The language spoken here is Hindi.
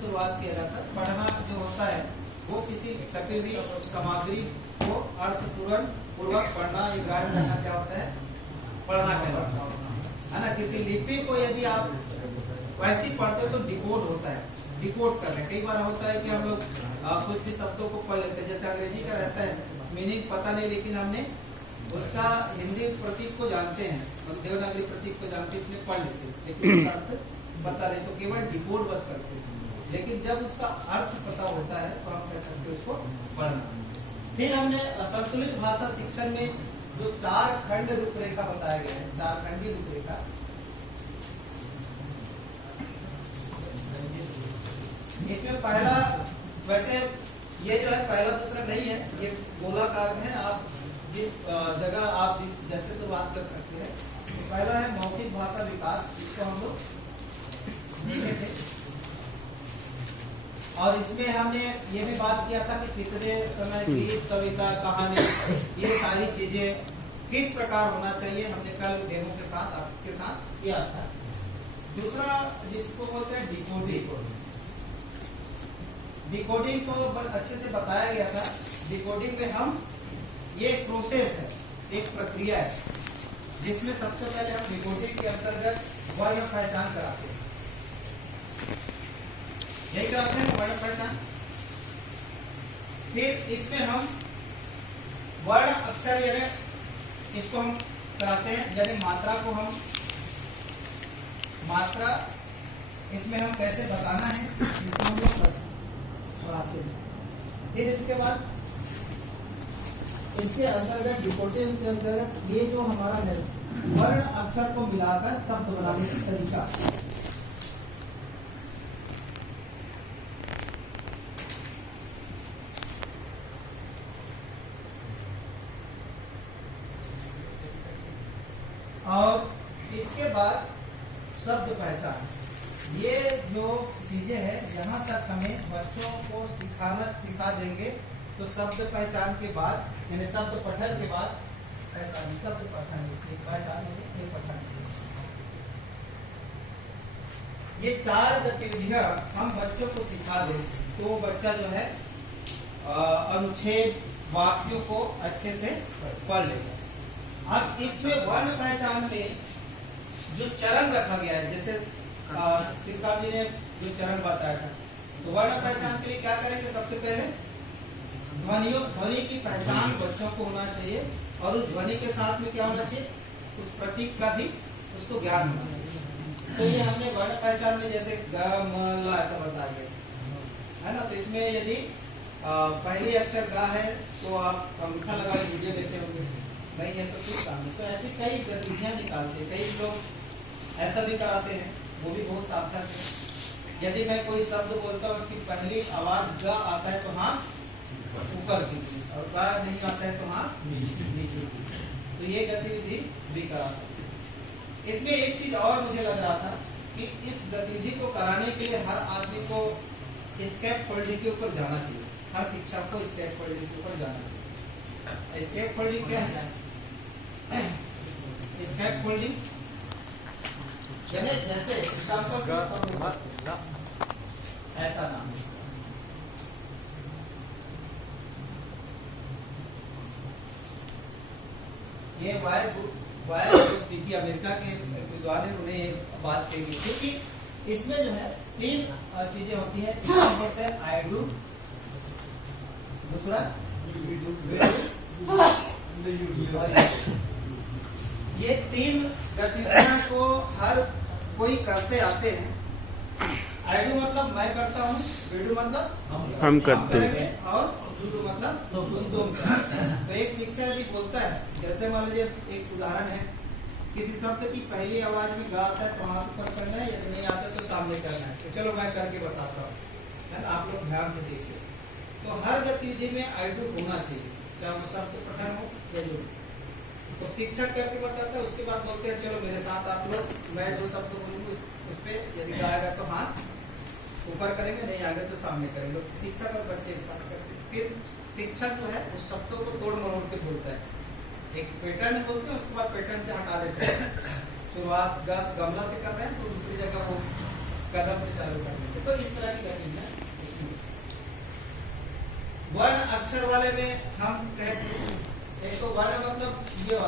शुरुआत किया जाता है। पढ़ना जो होता है वो किसी छपी हुई सामग्री को पूर्वक पढ़ना या ग्रहण करना क्या होता है, पढ़ना कहलाता है ना। किसी लिपि को यदि आप वैसे पढ़ते हो तो डिकोड होता है, डिकोड कर रहे हैं। कई बार होता है कि हम लोग कुछ भी शब्दों को पढ़ लेते हैं, जैसे अंग्रेजी का रहता है मीनिंग पता नहीं, लेकिन हमने उसका हिंदी प्रतीक को जानते हैं, हम देवनागरी प्रतीक को जानते हैं, इसलिए पढ़ लेते हैं, लेकिन उसका अर्थ पता नहीं, तो केवल डिकोड बस करते हैं। लेकिन जब उसका अर्थ पता होता है तो हम कह सकते हैं उसको पढ़ना। फिर हमने संतुलित भाषा शिक्षण में जो 4 खंड रूपरेखा बताया गया है, 4 खंडी रूपरेखा, इसमें पहला, वैसे ये जो है पहला दूसरा नहीं है, ये गोलाकार है। आप जिस जगह आप जैसे तो बात कर सकते हैं। तो पहला है मौखिक भाषा विकास, इसको हम लोग देखे थे, और इसमें हमने ये भी बात किया था कि कितने समय गीत, कविता, कहानी, ये सारी चीजें किस प्रकार होना चाहिए, हमने कल डेमो के साथ आपके साथ किया था। दूसरा जिसको बोलते हैं डिकोडिंग, डिकोडिंग को अच्छे से बताया गया था। डिकोडिंग में हम, ये एक प्रोसेस है, एक प्रक्रिया है, जिसमें सबसे पहले हम डिकोडिंग के अंतर्गत वर्ण पहचान कराते हैं, यही कराते हैं वर्ण पहचान। फिर इसमें हम वर्ण अक्षर यानी इसको हम कराते हैं, यानी मात्रा को हम, मात्रा इसमें हम कैसे बताना है इसको हम लोग पढ़ाते हैं। फिर इसके बाद इसके अंतर्गत डिकोडिंग के अंतर्गत ये जो हमारा है वर्ण अक्षर को मिलाकर शब्द बनाने का तरीका, और इसके बाद शब्द पहचान। ये जो चीजें हैं, यहाँ तक हमें बच्चों को सिखा देंगे तो शब्द पहचान के बाद, यानी शब्द पठन के बाद पहचान, शब्द पठन पहचान, ये 4 गतिविधियां हम बच्चों को सिखा दें तो बच्चा जो है अनुच्छेद वाक्यों को अच्छे से पढ़ लेगा। अब इसमें वर्ण पहचान में जो चरण रखा गया है, जैसे शिक्षा जी ने जो चरण बताया था, तो वर्ण पहचान के लिए क्या करेंगे, सबसे पहले ध्वनि की पहचान बच्चों को होना चाहिए, और उस ध्वनि के साथ में क्या होना चाहिए, उस प्रतीक का भी उसको ज्ञान होना चाहिए। तो ये हमने वर्ण पहचान में जैसे ग, म, ल ऐसा बताया गया है ना। तो इसमें यदि पहली अक्षर गा है तो आप अंगूठा लगा के वीडियो देखे होंगे, नहीं है तो कुछ काम नहीं। तो ऐसी कई गतिविधियां निकालते हैं, कई लोग ऐसा भी कराते हैं, वो भी बहुत सार्थक है। यदि मैं कोई शब्द बोलता हूँ, उसकी पहली आवाज ग आता है तो हाँ ऊपर कीजिए, और गा नहीं आता है तो हाँ नीचे कीजिए। तो ये गतिविधि भी करा सकते हैं। इसमें एक चीज और मुझे लग रहा था कि इस गतिविधि को कराने के लिए हर आदमी को स्केप फोल्डिंग के ऊपर जाना चाहिए, हर शिक्षक को स्केप फोल्डिंग के ऊपर जाना चाहिए। स्केप फोल्डिंग क्या है? स्केप फोल्डिंग यानी जैसे ऐसा नाम, ये वाई सिटी अमेरिका के विद्वान ने उन्हें एक बात कही, क्योंकि इसमें जो है 3 चीजें होती है। इसमें होता है आई डू, दूसरा ये 3 गतिविधियों को हर कोई करते आते हैं। आई डू मतलब मैं करता हूँ, वी डू मतलब हम करते हैं, और डू डू मतलब तुम। तो एक शिक्षक यदि बोलता है, जैसे मान लीजिए एक उदाहरण है, किसी शब्द की पहली आवाज में गा आता है तो हाथ ऊपर करना है, यदि नहीं आता तो सामने करना है। तो चलो मैं करके बताता हूँ, है ना, आप लोग ध्यान से देखिए। तो हर गतिविधि में आई डू होना चाहिए, चाहे वो शब्द पठन हो या जो। तो शिक्षक करके बताता है, उसके बाद बोलते हैं चलो मेरे साथ आप लोग, मैं जो शब्द बोलूंगा उस पे यदि आएगा तो हाथ ऊपर करेंगे, नहीं आएगा तो सामने करेंगे। शिक्षक और बच्चे एक साथ करते हैं। फिर शिक्षक जो है उस शब्दों को तोड़ मरोड़ के बोलता है, एक पैटर्न बोलते हैं, उसके बाद पैटर्न से हटा देते हैं। शुरुआत गमला से कर रहे हैं तो दूसरी जगह वो कदम से चालू कर देते हैं। तो इस तरह की वर्ण अक्षर वाले में हम कहते हैं, एक तो वर्ण मतलब ये वाला